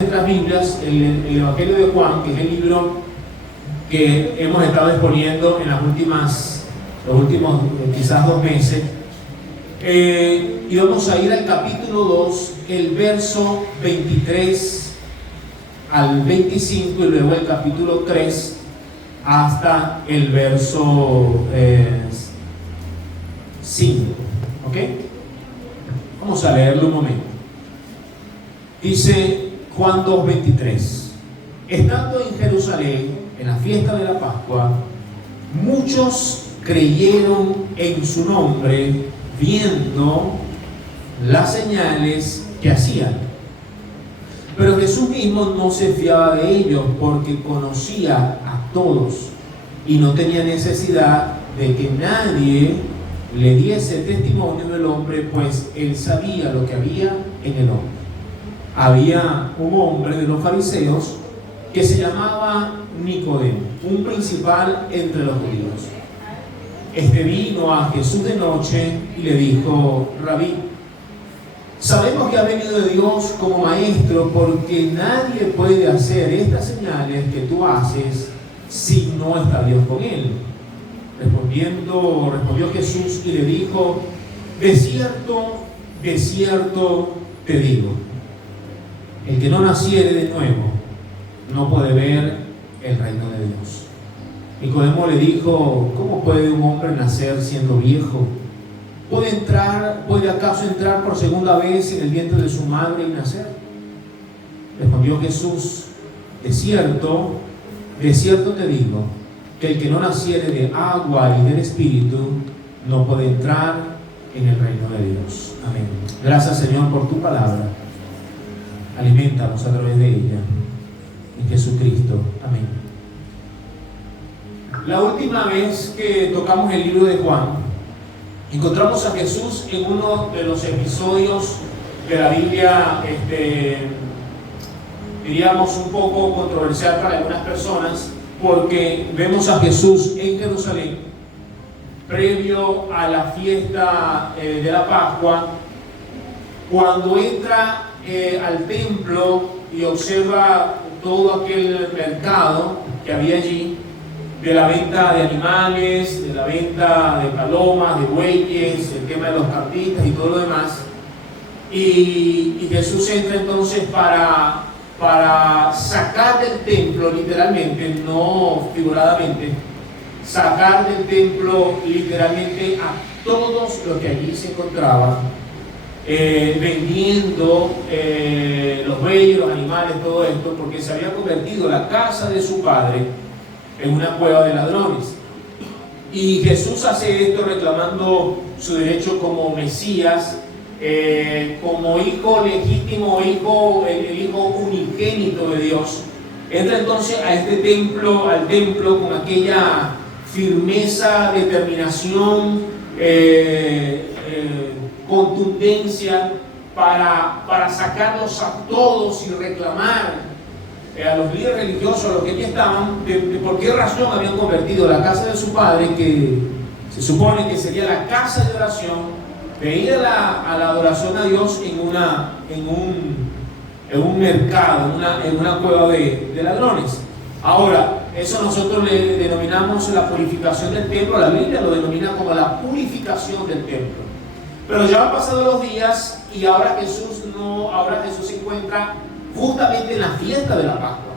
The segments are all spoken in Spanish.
nuestras Biblias el Evangelio de Juan, que es el libro que hemos estado exponiendo en los últimos quizás 2 meses. Y vamos a ir al capítulo 2, el verso 23 al 25, y luego el capítulo 3 hasta el verso 5. ¿Ok? Vamos a leerlo un momento. Dice Juan 2:23: estando en Jerusalén en la fiesta de la Pascua, muchos creyeron en su nombre, viendo las señales que hacían. Pero Jesús mismo no se fiaba de ellos, porque conocía a todos y no tenía necesidad de que nadie le diese testimonio del hombre, pues él sabía lo que había en el hombre. Había un hombre de los fariseos que se llamaba Nicodemo, un principal entre los judíos. Este vino a Jesús de noche y le dijo: Rabí, sabemos que ha venido de Dios como maestro, porque nadie puede hacer estas señales que tú haces si no está Dios con él. Respondió Jesús y le dijo: de cierto te digo, el que no naciere de nuevo no puede ver el reino de Dios. Nicodemo le dijo: ¿cómo puede un hombre nacer siendo viejo? ¿Puede acaso entrar por segunda vez en el vientre de su madre y nacer? Respondió Jesús: de cierto te digo, que el que no naciere de agua y del Espíritu no puede entrar en el reino de Dios. Amén. Gracias, Señor, por tu palabra. Alimentanos a través de ella, en Jesucristo. Amén. La última vez que tocamos el libro de Juan, encontramos a Jesús en uno de los episodios de la Biblia, diríamos un poco controversial para algunas personas, porque vemos a Jesús en Jerusalén previo a la fiesta de la Pascua. Cuando entra al templo y observa todo aquel mercado que había allí, de la venta de animales, de la venta de palomas, de bueyes, el tema de los cartistas y todo lo demás, y Jesús entra entonces para sacar del templo, literalmente, no figuradamente, sacar del templo literalmente a todos los que allí se encontraban, vendiendo los bueyes, los animales, todo esto, porque se había convertido la casa de su padre en una cueva de ladrones. Y Jesús hace esto reclamando su derecho como Mesías, como hijo legítimo, el hijo unigénito de Dios. Entra entonces a este templo, al templo, con aquella firmeza, determinación, contundencia para sacarlos a todos y reclamar a los líderes religiosos, a los que allí estaban, de por qué razón habían convertido la casa de su padre, que se supone que sería la casa de oración, de ir a la adoración a Dios, en un mercado, en una cueva de ladrones. Ahora, eso nosotros le denominamos la purificación del templo. La Biblia lo denomina como la purificación del templo. Pero ya han pasado los días y ahora Jesús se encuentra justamente en la fiesta de la Pascua.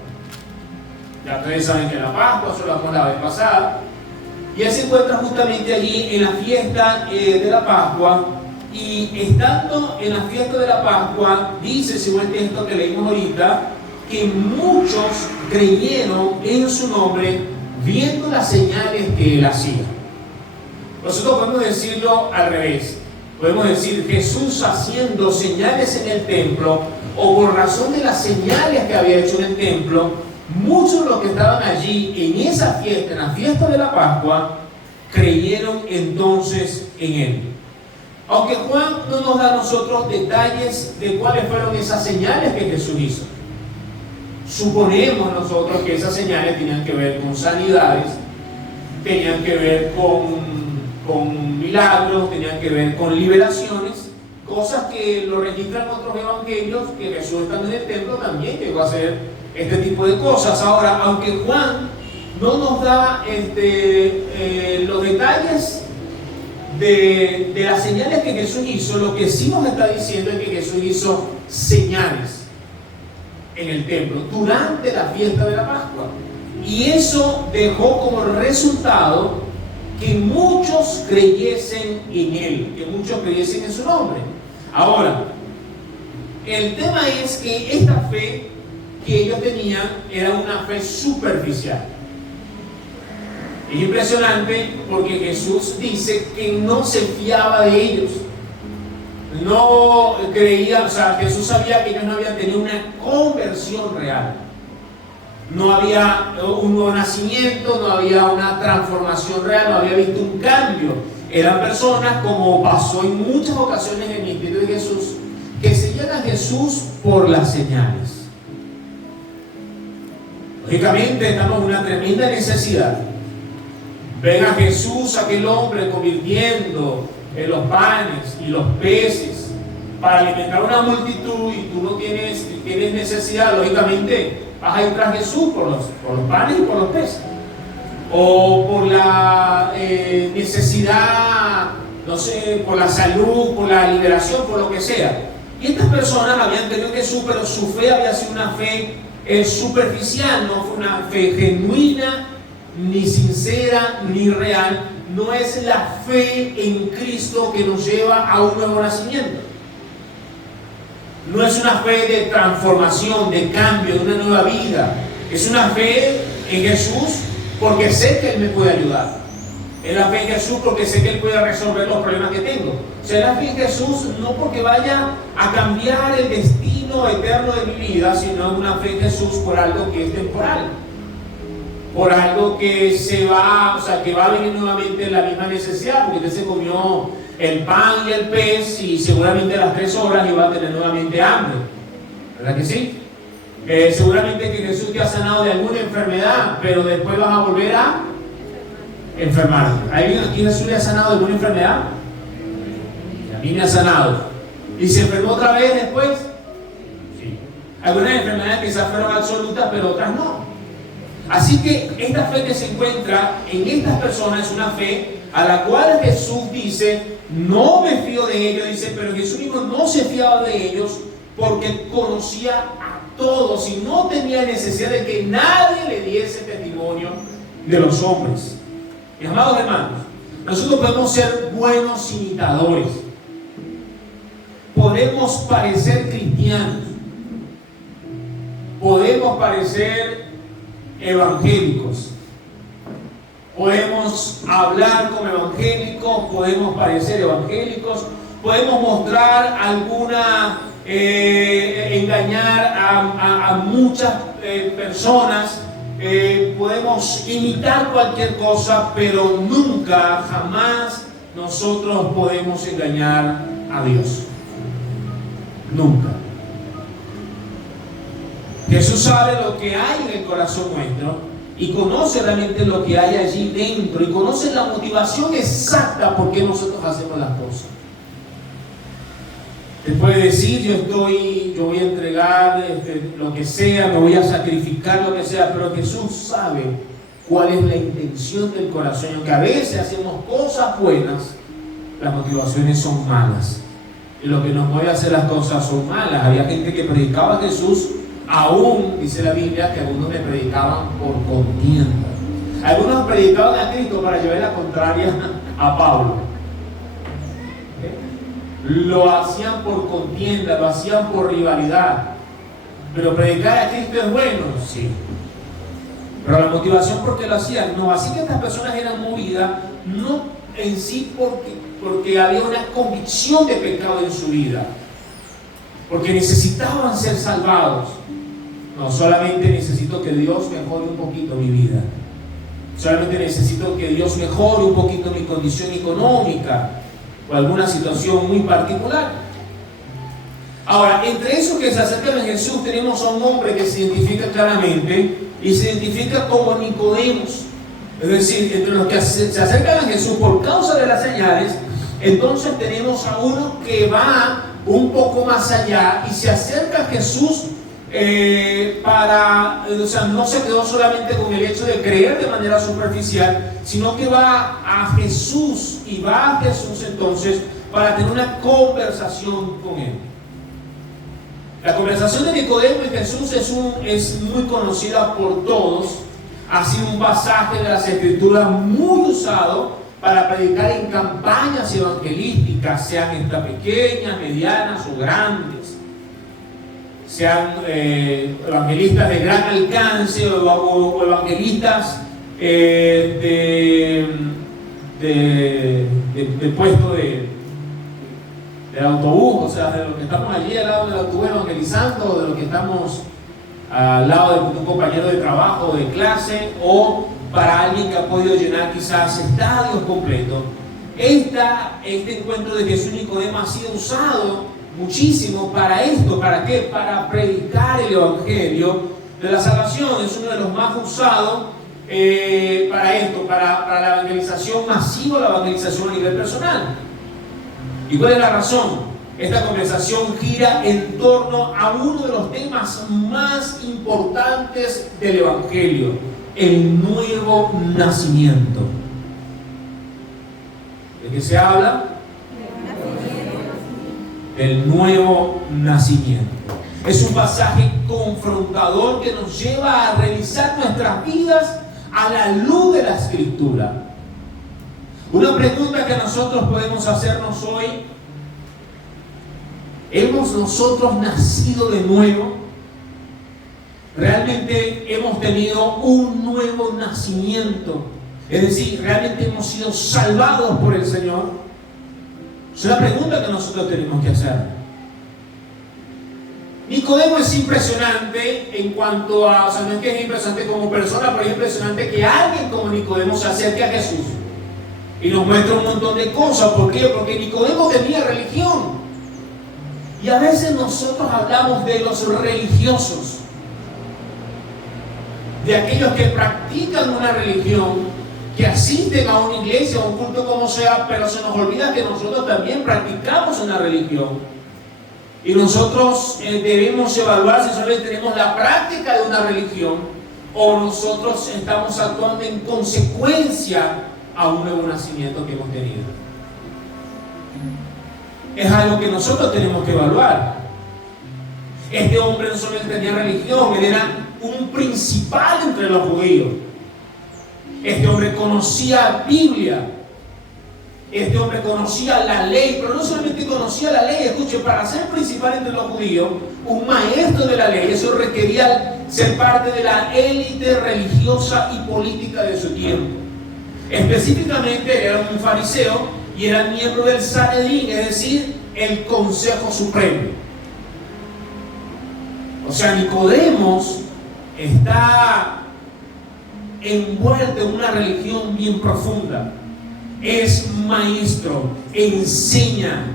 Ya ustedes saben que la Pascua solo fue la vez pasada, y él se encuentra justamente allí en la fiesta de la Pascua. Y estando en la fiesta de la Pascua, dice, según el texto que leímos ahorita, que muchos creyeron en su nombre, viendo las señales que él hacía. Nosotros podemos decirlo al revés. Podemos decir: Jesús haciendo señales en el templo, o por razón de las señales que había hecho en el templo, muchos de los que estaban allí en esa fiesta, en la fiesta de la Pascua, creyeron entonces en él. Aunque Juan no nos da a nosotros detalles de cuáles fueron esas señales que Jesús hizo, suponemos nosotros que esas señales tenían que ver con sanidades, tenían que ver con milagros, tenían que ver con liberaciones, cosas que lo registran otros evangelios, que Jesús estando en el templo también llegó a hacer este tipo de cosas. Ahora, aunque Juan no nos da los detalles de las señales que Jesús hizo, lo que sí nos está diciendo es que Jesús hizo señales en el templo durante la fiesta de la Pascua, y eso dejó como resultado que muchos creyesen en Él, que muchos creyesen en su nombre. Ahora, el tema es que esta fe que ellos tenían era una fe superficial. Es impresionante porque Jesús dice que no se fiaba de ellos. No creía, o sea, Jesús sabía que ellos no habían tenido una conversión real. No había un nuevo nacimiento, no había una transformación real, no había visto un cambio. Eran personas, como pasó en muchas ocasiones en el ministerio de Jesús, que seguían a Jesús por las señales. Lógicamente estamos en una tremenda necesidad. Ven a Jesús, aquel hombre, convirtiendo los panes y los peces para alimentar a una multitud, y tú no tienes necesidad. Lógicamente vas a ir tras Jesús por los panes y por los peces, o por la necesidad, no sé, por la salud, por la liberación, por lo que sea. Y estas personas habían tenido a Jesús, pero su fe había sido una fe superficial, no fue una fe genuina, ni sincera, ni real. No es la fe en Cristo que nos lleva a un nuevo nacimiento. No es una fe de transformación, de cambio, de una nueva vida. Es una fe en Jesús porque sé que Él me puede ayudar. Es la fe en Jesús porque sé que Él puede resolver los problemas que tengo. O sea, es la fe en Jesús no porque vaya a cambiar el destino eterno de mi vida, sino es una fe en Jesús por algo que es temporal. Por algo que se va, o sea, que va a venir nuevamente la misma necesidad, porque usted se comió el pan y el pez y seguramente a las 3 horas iba a tener nuevamente hambre. ¿Verdad que sí? Seguramente que Jesús te ha sanado de alguna enfermedad, pero después vas a volver a enfermarte. ¿Alguien aquí Jesús le ha sanado de alguna enfermedad? A mí me ha sanado. ¿Y se enfermó otra vez después? Sí. Algunas enfermedades quizás fueron absolutas, pero otras no. Así que esta fe que se encuentra en estas personas es una fe a la cual Jesús dice: no me fío de ellos. Dice, pero Jesús mismo no se fiaba de ellos porque conocía a todos y no tenía necesidad de que nadie le diese testimonio de los hombres. Mis amados hermanos, nosotros podemos ser buenos imitadores, podemos parecer cristianos, podemos parecer evangélicos, podemos hablar como evangélicos, podemos parecer evangélicos, podemos mostrar alguna, engañar a muchas personas, podemos imitar cualquier cosa, pero nunca, jamás nosotros podemos engañar a Dios. Nunca. Jesús sabe lo que hay en el corazón nuestro y conoce realmente lo que hay allí dentro y conoce la motivación exacta por qué nosotros hacemos las cosas. Te puede decir, yo voy a entregar lo que sea, me voy a sacrificar lo que sea, pero Jesús sabe cuál es la intención del corazón. Y aunque a veces hacemos cosas buenas, las motivaciones son malas. Y lo que nos mueve a hacer las cosas son malas. Había gente que predicaba a Jesús, aún dice la Biblia que algunos le predicaban por contienda. Algunos predicaban a Cristo para llevar la contraria a Pablo. Lo hacían por contienda, lo hacían por rivalidad. Pero predicar a Cristo es bueno, sí. Pero la motivación por qué lo hacían, no. Así que estas personas eran movidas no en sí porque había una convicción de pecado en su vida, porque necesitaban ser salvados. No, solamente necesito que Dios mejore un poquito mi vida. Solamente necesito que Dios mejore un poquito mi condición económica o alguna situación muy particular. Ahora, entre esos que se acercan a Jesús tenemos a un hombre que se identifica claramente y se identifica como Nicodemos. Es decir, entre los que se acercan a Jesús por causa de las señales Entonces tenemos a uno que va un poco más allá y se acerca a Jesús o sea, no se quedó solamente con el hecho de creer de manera superficial, sino que va a Jesús y va a Jesús entonces para tener una conversación con él. La conversación de Nicodemo y Jesús es muy conocida por todos. Ha sido un pasaje de las Escrituras muy usado para predicar en campañas evangelísticas, sean estas pequeñas, medianas o grandes, sean evangelistas de gran alcance o evangelistas de puesto del autobús, o sea, de los que estamos allí al lado del autobús evangelizando, o de los que estamos al lado de un compañero de trabajo, de clase, o para alguien que ha podido llenar quizás estadios completos. Este encuentro de Jesús y Nicodemo ha sido usado muchísimo para esto. ¿Para qué? Para predicar el evangelio de la salvación. Es uno de los más usados para esto, para la evangelización masiva, la evangelización a nivel personal. ¿Y cuál es la razón? Esta conversación gira en torno a uno de los temas más importantes del evangelio: el nuevo nacimiento. ¿De qué se habla? El nuevo nacimiento. Es un pasaje confrontador que nos lleva a revisar nuestras vidas a la luz de la Escritura. Una pregunta que nosotros podemos hacernos hoy: ¿hemos nosotros nacido de nuevo? ¿Realmente hemos tenido un nuevo nacimiento? Es decir, ¿realmente hemos sido salvados por el Señor? Es una pregunta que nosotros tenemos que hacer. Nicodemo es impresionante en cuanto a, o sea, no es que es impresionante como persona, pero es impresionante que alguien como Nicodemo se acerque a Jesús y nos muestra un montón de cosas. ¿Por qué? Porque Nicodemo tenía religión. Y a veces nosotros hablamos de los religiosos, de aquellos que practican una religión, que asisten a una iglesia, a un culto como sea, pero se nos olvida que nosotros también practicamos una religión. Y nosotros debemos evaluar si solamente tenemos la práctica de una religión o nosotros estamos actuando en consecuencia a un nuevo nacimiento que hemos tenido. Es algo que nosotros tenemos que evaluar. Este hombre no solamente tenía religión, él era un principal entre los judíos. Este hombre conocía Biblia. Este hombre conocía la ley, pero no solamente conocía la ley. Escuchen, para ser principal entre los judíos, un maestro de la ley, eso requería ser parte de la élite religiosa y política de su tiempo. Específicamente, era un fariseo y era miembro del Sanedrín, es decir, el Consejo Supremo. O sea, Nicodemo está envuelto en una religión bien profunda. Es maestro, enseña,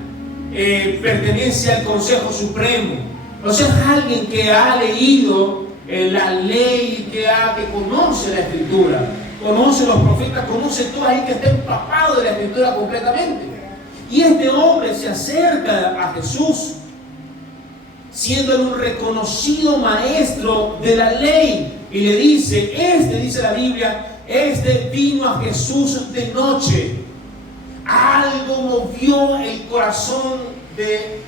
pertenece al Consejo Supremo. O sea, es alguien que ha leído la ley, que conoce la Escritura, conoce los profetas, conoce todo, ahí que está empapado de la Escritura completamente. Y este hombre se acerca a Jesús siendo un reconocido maestro de la ley y le dice, dice la Biblia, vino a Jesús de noche. Algo movió el corazón de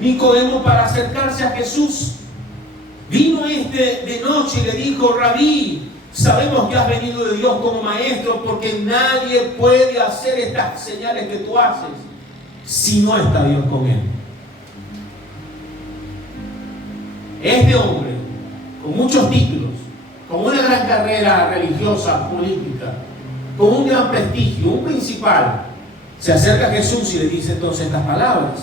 Nicodemo para acercarse a Jesús. Vino de noche y le dijo, Rabí, sabemos que has venido de Dios como maestro, porque nadie puede hacer estas señales que tú haces si no está Dios con él. Este hombre, con muchos títulos, con una gran carrera religiosa, política, con un gran prestigio, un principal, se acerca a Jesús y le dice entonces estas palabras.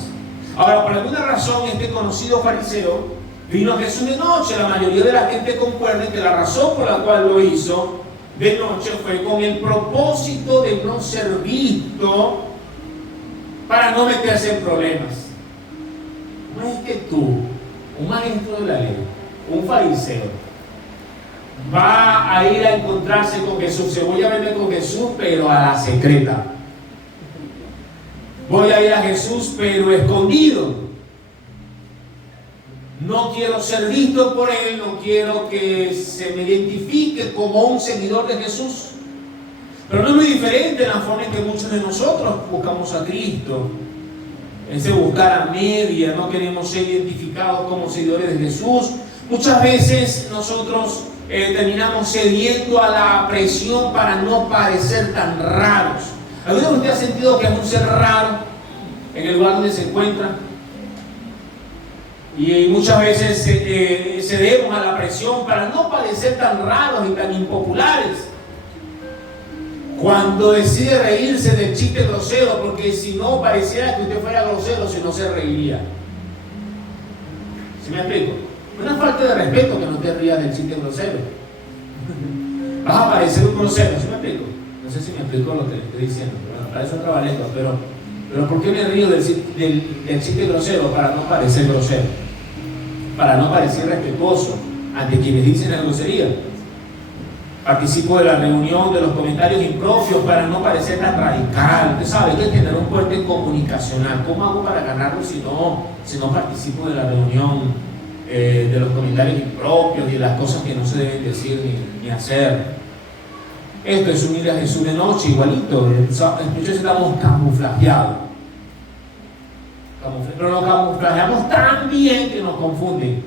Ahora, por alguna razón, este conocido fariseo vino a Jesús de noche. La mayoría de la gente concuerda que la razón por la cual lo hizo de noche fue con el propósito de no ser visto, para no meterse en problemas. No es que tú, un maestro de la ley, un fariseo, va a ir a encontrarse con Jesús, se voy a ver con Jesús, pero a la secreta. Voy a ir a Jesús, pero escondido. No quiero ser visto por Él, no quiero que se me identifique como un seguidor de Jesús. Pero no es muy diferente la forma en que muchos de nosotros buscamos a Cristo. Ese buscar a media, no queremos ser identificados como seguidores de Jesús. Muchas veces nosotros terminamos cediendo a la presión para no parecer tan raros. ¿Alguno de ustedes ha sentido que es un ser raro en el lugar donde se encuentra? Y muchas veces cedemos a la presión para no parecer tan raros y tan impopulares. Cuando decide reírse del chiste grosero, porque si no pareciera que usted fuera grosero, si no se reiría. ¿Sí me explico? Una falta de respeto que no te rías del chiste grosero. Vas a parecer un grosero, ¿sí me explico? No sé si me explico lo que le estoy diciendo, pero para eso trabajo, pero ¿por qué me río del chiste grosero? Para no parecer grosero, para no parecer respetuoso ante quienes dicen la grosería. Participo de la reunión, de los comentarios impropios para no parecer tan radical. Usted sabe, hay que tener un puente comunicacional. ¿Cómo hago para ganarlo si no participo de la reunión, de los comentarios impropios y de las cosas que no se deben decir ni hacer? Esto es unir a Jesús de noche, igualito. Muchos estamos camuflajeados. Pero nos camuflajeamos tan bien que nos confunden.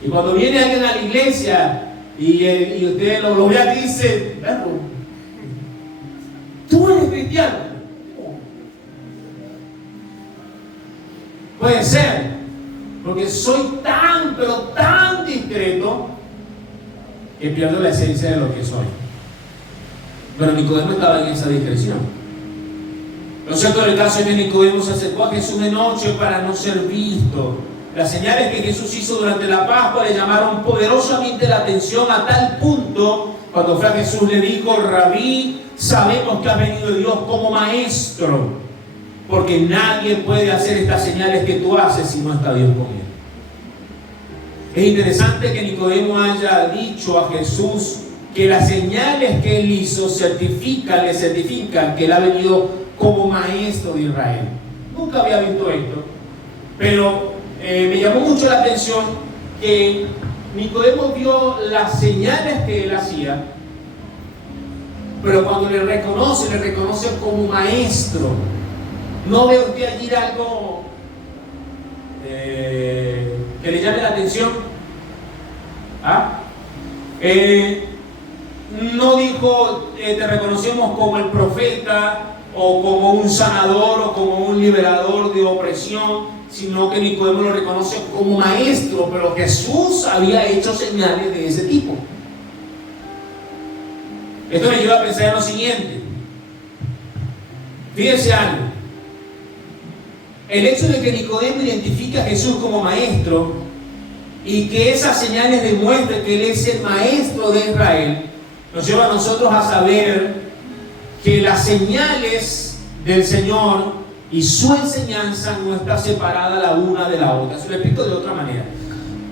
Y cuando viene alguien a la iglesia y usted lo ve aquí y dice, tú eres cristiano. Puede ser, porque soy tan, pero tan discreto que pierdo la esencia de lo que soy. Pero Nicodemo estaba en esa discreción. Lo cierto del caso es que Nicodemo se acercó a Jesús de noche para no ser visto. Las señales que Jesús hizo durante la Pascua le llamaron poderosamente la atención a tal punto, cuando fue a Jesús le dijo, Rabí, sabemos que has venido de Dios como maestro, porque nadie puede hacer estas señales que tú haces si no está Dios con él. Es interesante que Nicodemo haya dicho a Jesús que las señales que él hizo le certifican que él ha venido como maestro de Israel. Nunca había visto esto, pero me llamó mucho la atención que Nicodemo vio las señales que él hacía, pero cuando le reconoce como maestro. ¿No ve usted allí algo que le llame la atención? No dijo te reconocemos como el profeta o como un sanador o como un liberador de opresión, sino que Nicodemo lo reconoce como maestro, pero Jesús había hecho señales de ese tipo. Esto me lleva a pensar en lo siguiente. Fíjense algo. El hecho de que Nicodemo identifique a Jesús como maestro y que esas señales demuestren que Él es el maestro de Israel, nos lleva a nosotros a saber que las señales del Señor y su enseñanza no está separada la una de la otra. Se lo explico de otra manera.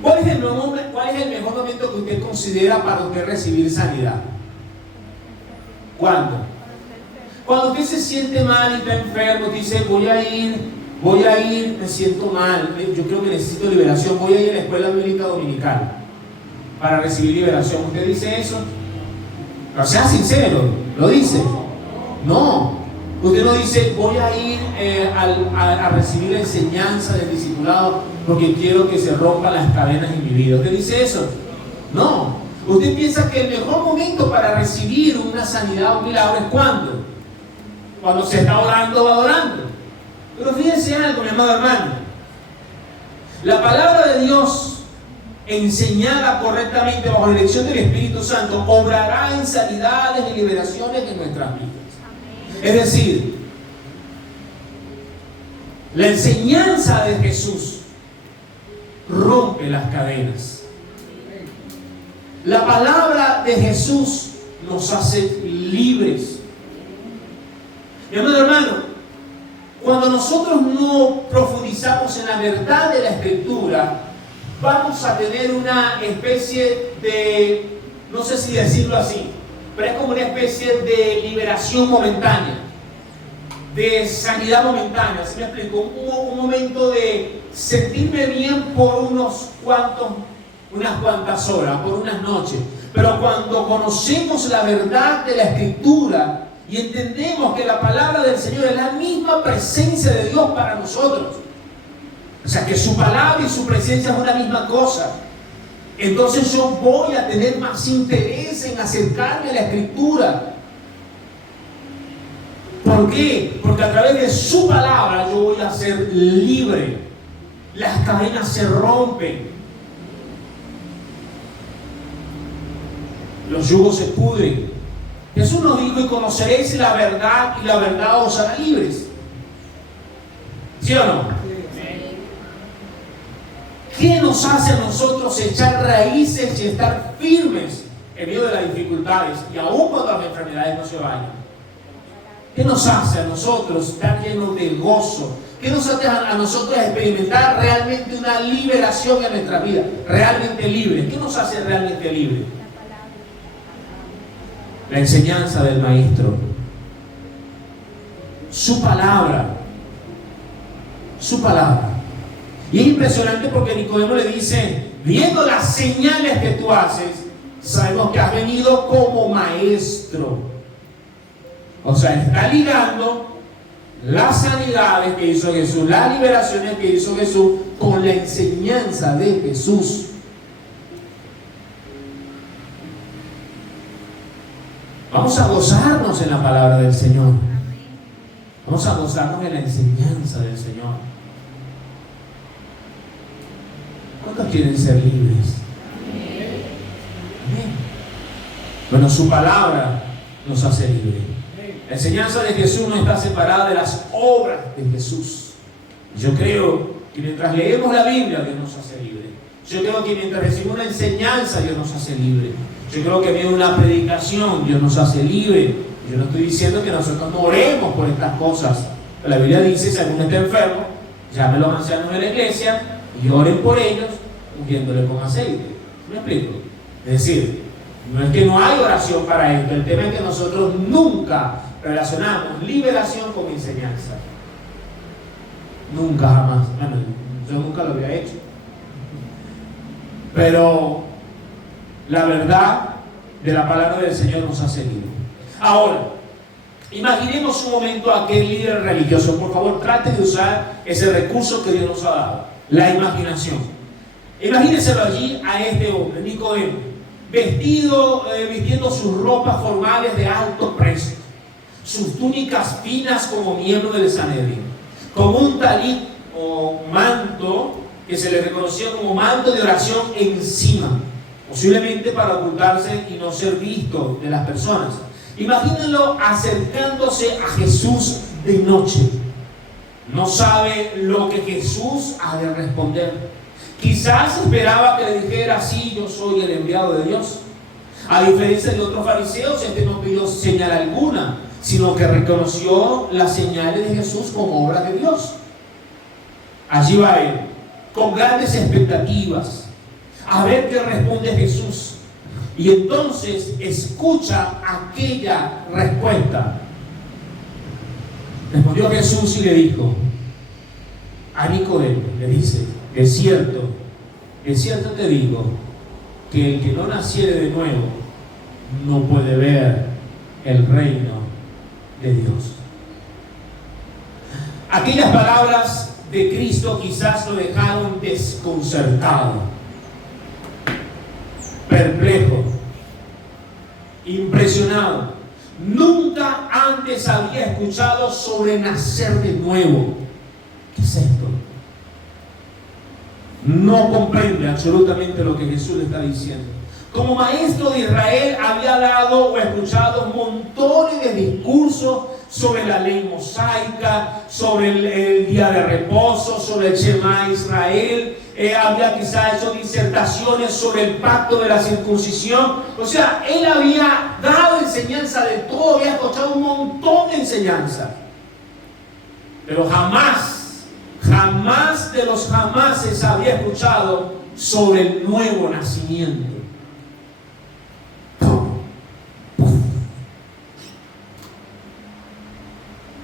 ¿Cuál es el mejor momento que usted considera para usted recibir sanidad? ¿Cuándo? Cuando usted se siente mal y está enfermo, dice, voy a ir, me siento mal, yo creo que necesito liberación, voy a ir a la escuela bíblica dominical para recibir liberación. ¿Usted dice eso? No sea sincero, ¿lo dice? No. Usted no dice, voy a ir a recibir la enseñanza del discipulado porque quiero que se rompan las cadenas en mi vida. ¿Usted dice eso? No. Usted piensa que el mejor momento para recibir una sanidad o un milagro es ¿cuándo? Cuando se está orando o adorando. Pero fíjense algo, mi amado hermano. La palabra de Dios, enseñada correctamente bajo la dirección del Espíritu Santo, obrará en sanidades y liberaciones en nuestras vidas. Es decir, la enseñanza de Jesús rompe las cadenas. La palabra de Jesús nos hace libres. Mi amado hermano, cuando nosotros no profundizamos en la verdad de la Escritura, vamos a tener una especie de, no sé si decirlo así, pero es como una especie de liberación momentánea. de sanidad momentánea, ¿sí me explico? Un momento de sentirme bien por unas cuantas horas, por unas noches. Pero cuando conocemos la verdad de la Escritura y entendemos que la palabra del Señor es la misma presencia de Dios para nosotros, o sea, que su palabra y su presencia es una misma cosa, entonces yo voy a tener más interés en acercarme a la Escritura. ¿Por qué? Porque a través de su palabra yo voy a ser libre. Las cadenas se rompen. Los yugos se pudren. Jesús nos dijo: y conoceréis la verdad, y la verdad os hará libres. ¿Sí o no? ¿Qué nos hace a nosotros echar raíces y estar firmes en medio de las dificultades y aún cuando las enfermedades no se vayan? ¿Qué nos hace a nosotros estar llenos de gozo? ¿Qué nos hace a nosotros experimentar realmente una liberación en nuestra vida? Realmente libre. ¿Qué nos hace realmente libre? La enseñanza del Maestro. Su palabra. Su palabra. Y es impresionante porque Nicodemo le dice: viendo las señales que tú haces, sabemos que has venido como maestro. O sea, está ligando las sanidades que hizo Jesús, las liberaciones que hizo Jesús, con la enseñanza de Jesús. Vamos a gozarnos en la palabra del Señor. Vamos a gozarnos en la enseñanza del Señor. ¿Cuántos quieren ser libres? Amén. Bueno, su palabra nos hace libres. La enseñanza de Jesús no está separada de las obras de Jesús. Yo creo que mientras leemos la Biblia, Dios nos hace libres. Yo creo que mientras recibimos una enseñanza, Dios nos hace libres. Yo creo que viene una predicación, Dios nos hace libres. Yo no estoy diciendo que nosotros no oremos por estas cosas. La Biblia dice: si alguno está enfermo, llame a los ancianos de la iglesia y oren por ellos, ungiéndole con aceite. ¿Me explico? Es decir, no es que no hay oración para esto. El tema es que nosotros nunca relacionamos liberación con enseñanza. Nunca, jamás. Bueno, yo nunca lo había hecho. Pero la verdad de la palabra del Señor nos hace libres. Ahora, imaginemos un momento a aquel líder religioso. Por favor, trate de usar ese recurso que Dios nos ha dado: la imaginación. Imagínenselo allí a este hombre, Nicodemo, vistiendo sus ropas formales de alto precio, sus túnicas finas como miembro del Sanedrín, con un talit o manto que se le reconoció como manto de oración encima, posiblemente para ocultarse y no ser visto de las personas. Imagínenlo acercándose a Jesús de noche. No sabe lo que Jesús ha de responder. Quizás esperaba que le dijera: sí, yo soy el enviado de Dios. A diferencia de otros fariseos, este no pidió señal alguna, sino que reconoció las señales de Jesús como obras de Dios. Allí va él, con grandes expectativas, a ver qué responde Jesús. Y entonces escucha aquella respuesta. Respondió Jesús y le dijo a Nicodemo, le dice: de cierto te digo, que el que no naciere de nuevo no puede ver el reino de Dios. Aquellas palabras de Cristo quizás lo dejaron desconcertado, perplejo, impresionado. Nunca antes había escuchado sobre nacer de nuevo. ¿Qué es esto? No comprende absolutamente lo que Jesús le está diciendo. Como maestro de Israel había dado o escuchado montones de discursos sobre la ley mosaica, sobre el día de reposo, sobre el Shema Israel. Había quizá hecho disertaciones sobre el pacto de la circuncisión. O sea, él había dado enseñanza de todo, había escuchado un montón de enseñanza. Pero jamás de los jamases había escuchado sobre el nuevo nacimiento.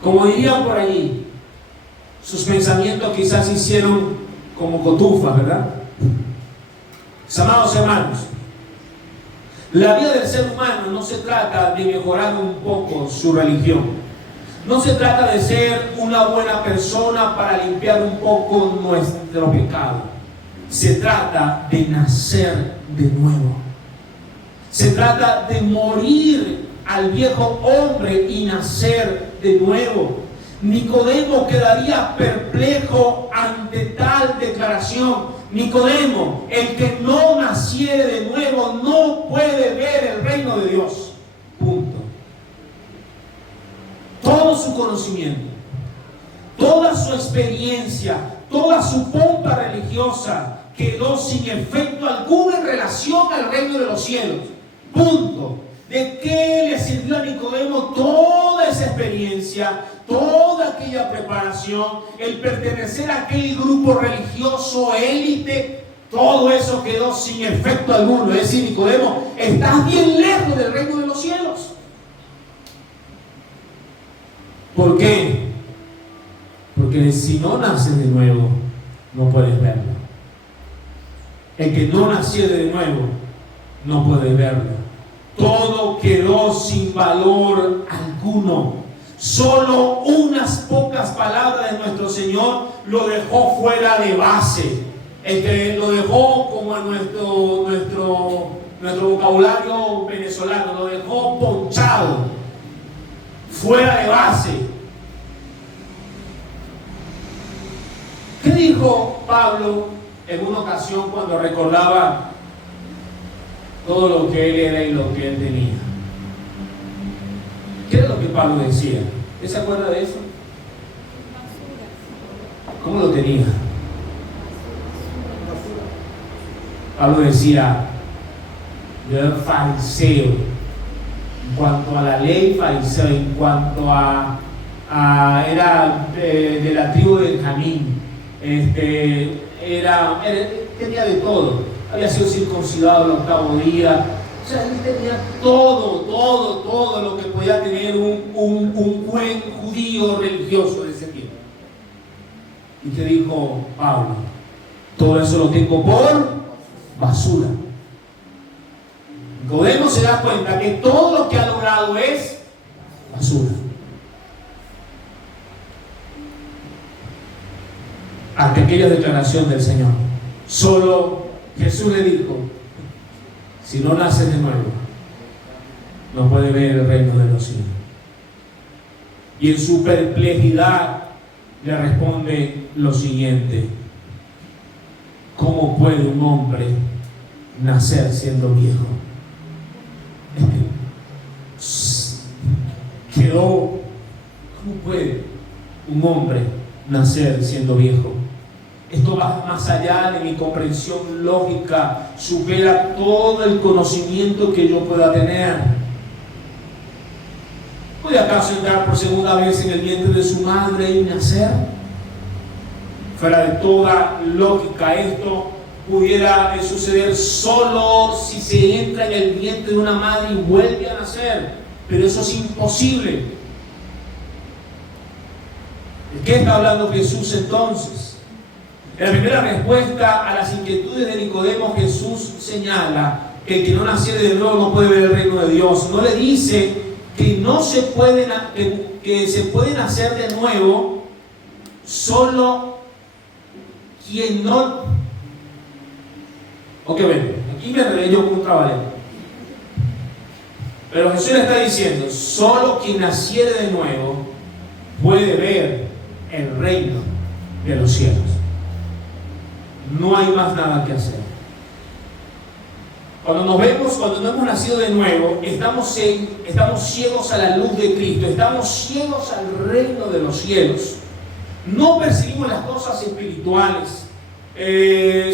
Como dirían por allí, sus pensamientos quizás se hicieron como cotufas, ¿verdad? Mis amados hermanos, la vida del ser humano no se trata de mejorar un poco su religión. No se trata de ser una buena persona para limpiar un poco nuestro pecado. Se trata de nacer de nuevo. Se trata de morir al viejo hombre y nacer de nuevo. Nicodemo quedaría perplejo ante tal declaración. Nicodemo, el que no naciere de nuevo no puede ver el reino de Dios. Punto. Todo su conocimiento, toda su experiencia, toda su pompa religiosa quedó sin efecto alguno en relación al reino de los cielos. Punto. ¿De qué le sirvió a Nicodemo toda esa experiencia, toda aquella preparación, el pertenecer a aquel grupo religioso élite? Todo eso quedó sin efecto alguno. Es decir, Nicodemo, estás bien lejos del reino de los cielos. ¿Por qué? Porque si no naces de nuevo, no puedes verlo. El que no naciere de nuevo, no puede verlo. Todo quedó sin valor alguno. Solo unas pocas palabras de nuestro Señor lo dejó fuera de base. El que lo dejó como en nuestro vocabulario venezolano, lo dejó ponchado, fuera de base. ¿Qué dijo Pablo en una ocasión cuando recordaba todo lo que él era y lo que él tenía? ¿Qué era lo que Pablo decía? ¿Usted se acuerda de eso? ¿Cómo lo tenía? Pablo decía, yo era fariseo. En cuanto a la ley, fariseo. En cuanto era de la tribu de Benjamín. Tenía de todo. Había sido circuncidado el 8º día. O sea, él tenía todo lo que podía tener un buen judío religioso de ese tiempo. Y te dijo Pablo, todo eso lo tengo por basura. Nicodemo se da cuenta que todo lo que ha logrado es basura. Ante aquella declaración del Señor, solo Jesús le dijo, si no naces de nuevo, no puedes ver el reino de los cielos. Y en su perplejidad le responde lo siguiente: ¿cómo puede un hombre nacer siendo viejo? ¿Cómo puede un hombre nacer siendo viejo? Esto va más allá de mi comprensión lógica, supera todo el conocimiento que yo pueda tener. ¿Puede acaso entrar por segunda vez en el vientre de su madre y nacer? Fuera de toda lógica, esto pudiera suceder solo si se entra en el vientre de una madre y vuelve a nacer, pero eso es imposible. ¿De qué está hablando Jesús entonces? En la primera respuesta a las inquietudes de Nicodemo, Jesús señala que el que no naciere de nuevo no puede ver el reino de Dios. No le dice que no se pueden, que se pueden hacer de nuevo solo quien no. Ok, bueno, aquí me enredé yo con un trabalero. Pero Jesús le está diciendo, solo quien naciere de nuevo puede ver el reino de los cielos. No hay más nada que hacer. Cuando no hemos nacido de nuevo, estamos ciegos a la luz de Cristo, estamos ciegos al reino de los cielos. No percibimos las cosas espirituales,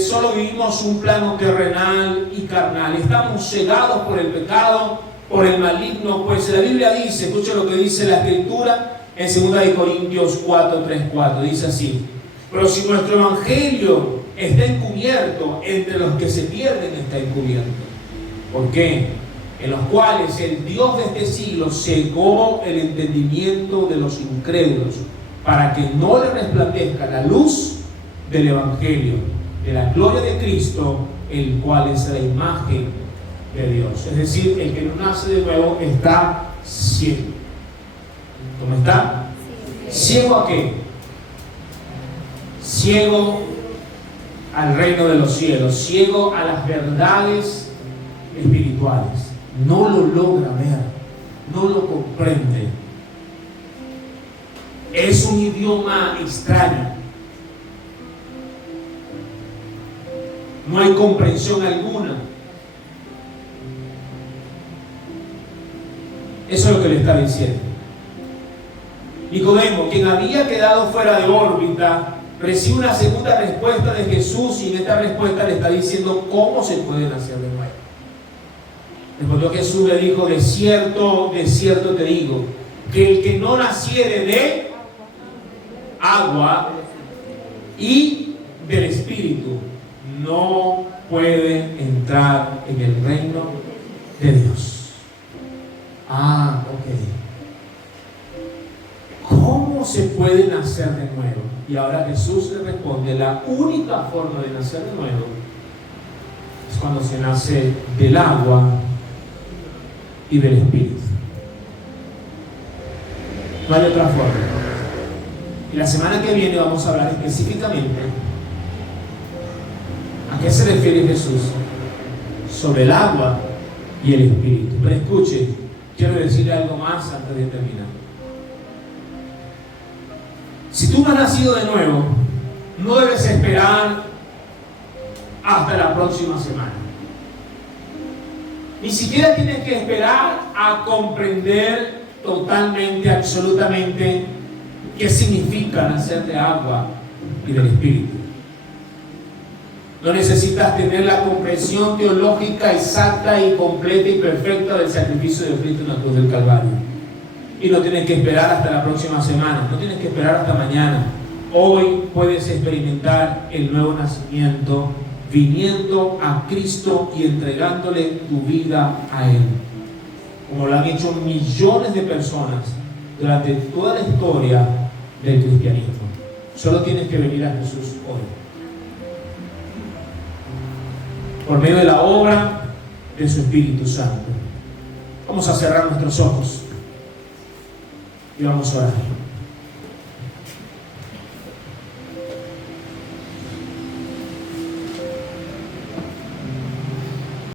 solo vivimos un plano terrenal y carnal. Estamos cegados por el pecado, por el maligno, pues la Biblia dice, escucha lo que dice la Escritura en 2 Corintios 4, 3, 4, dice así: pero si nuestro evangelio está encubierto, entre los que se pierden está encubierto. ¿Por qué? en los cuales el Dios de este siglo cegó el entendimiento de los incrédulos, para que no le resplandezca la luz del Evangelio, de la gloria de Cristo, el cual es la imagen de Dios. Es decir, el que no nace de nuevo está ciego. ¿Cómo está? ¿Ciego a qué? Ciego al reino de los cielos, ciego a las verdades espirituales. No lo logra ver, no lo comprende. Es un idioma extraño. No hay comprensión alguna. Eso es lo que le está diciendo. Nicodemo, quien había quedado fuera de órbita, recibe una segunda respuesta de Jesús, y en esta respuesta le está diciendo cómo se puede nacer de nuevo. Respondió Jesús, le dijo: de cierto te digo, que el que no naciere de agua y del Espíritu no puede entrar en el reino de Dios. Ok. ¿Cómo se puede nacer de nuevo? Y ahora Jesús le responde: la única forma de nacer de nuevo es cuando se nace del agua y del Espíritu. No hay otra forma. Y la semana que viene vamos a hablar específicamente a qué se refiere Jesús sobre el agua y el Espíritu. Pero escuche, quiero decirle algo más antes de terminar. Si tú no has nacido de nuevo, no debes esperar hasta la próxima semana. Ni siquiera tienes que esperar a comprender totalmente, absolutamente, qué significa nacer de agua y del Espíritu. No necesitas tener la comprensión teológica exacta y completa y perfecta del sacrificio de Cristo en la cruz del Calvario. Y no tienes que esperar hasta la próxima semana, no tienes que esperar hasta mañana. Hoy puedes experimentar el nuevo nacimiento viniendo a Cristo y entregándole tu vida a Él, como lo han hecho millones de personas durante toda la historia del cristianismo. Solo tienes que venir a Jesús hoy, por medio de la obra de su Espíritu Santo. Vamos a cerrar nuestros ojos y vamos a orar.